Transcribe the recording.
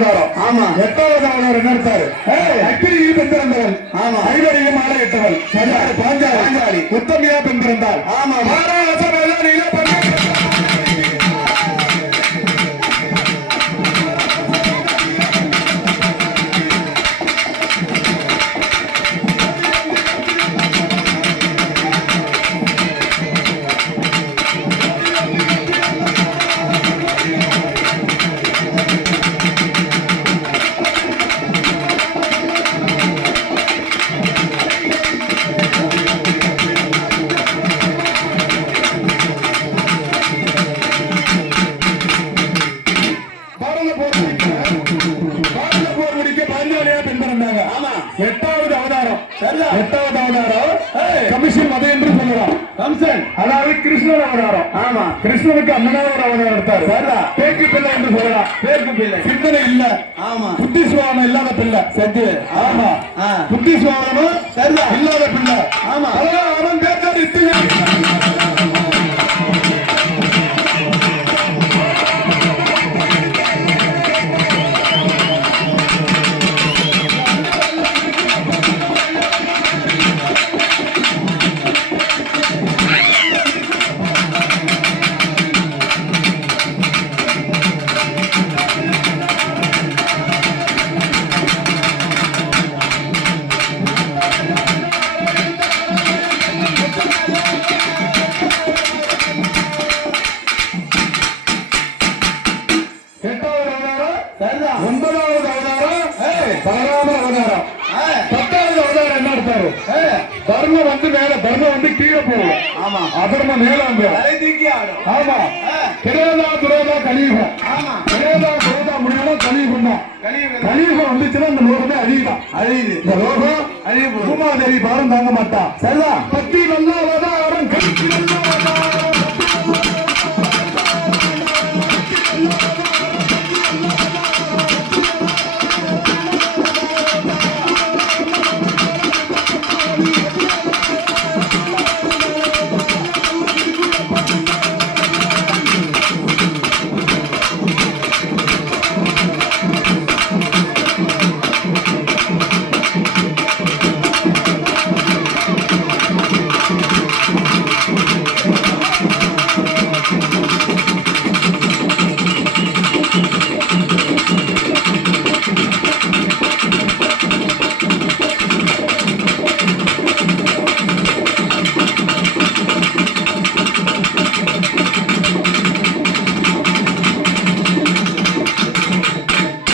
அவதாரம். ஆமா. 8வது அவதாரம் என்ன இருக்காரு? அக்கினியில் பெண் பிறந்தவள். ஆமா. ஐவரையும் மாலை இட்டவள். சரியா? பாஞ்சாலி. உத்தமியா பெண் பிறந்தாள். ஆமா. வாராச வேளாணியில பெண் கமிஷன் மதம் என்று சொல்லுறான். கம்சன் அதாவது கிருஷ்ணன் அவதாரம். ஆமா. கிருஷ்ணனுக்கு அண்ணனாக ஒரு அவதாரம் எடுத்தாரு. பேக்கு பிள்ளை என்று சொல்லலாம். பேக்கு பிள்ளை சிந்தனை இல்ல. ஆமா. புத்தி சுவாமம் இல்லாத பிள்ளை. சரி. ஆமா. புத்தி சுவாமம் இல்லாத பிள்ளை. ஆமா. அவன் பேச்சாரு தர்மம் வந்து மேல தர்மம் வந்து கீழே போகும். ஆமா. அதர்மம் மேல வந்து ஆமா. கிரேதா துரோதா கலியுகம். ஆமா. கிரேதா துரோதா முடியணும் கலியுகம் தான். கலியுகம் வந்துச்சுன்னா இந்த லோகமே அழியுதான். அழியுது. இந்த லோகம் அழிவு. பூமாதேவி பாரம் தாங்க மாட்டா. சரிதான். பத்தி நல்லா அவதாரம் கட்சி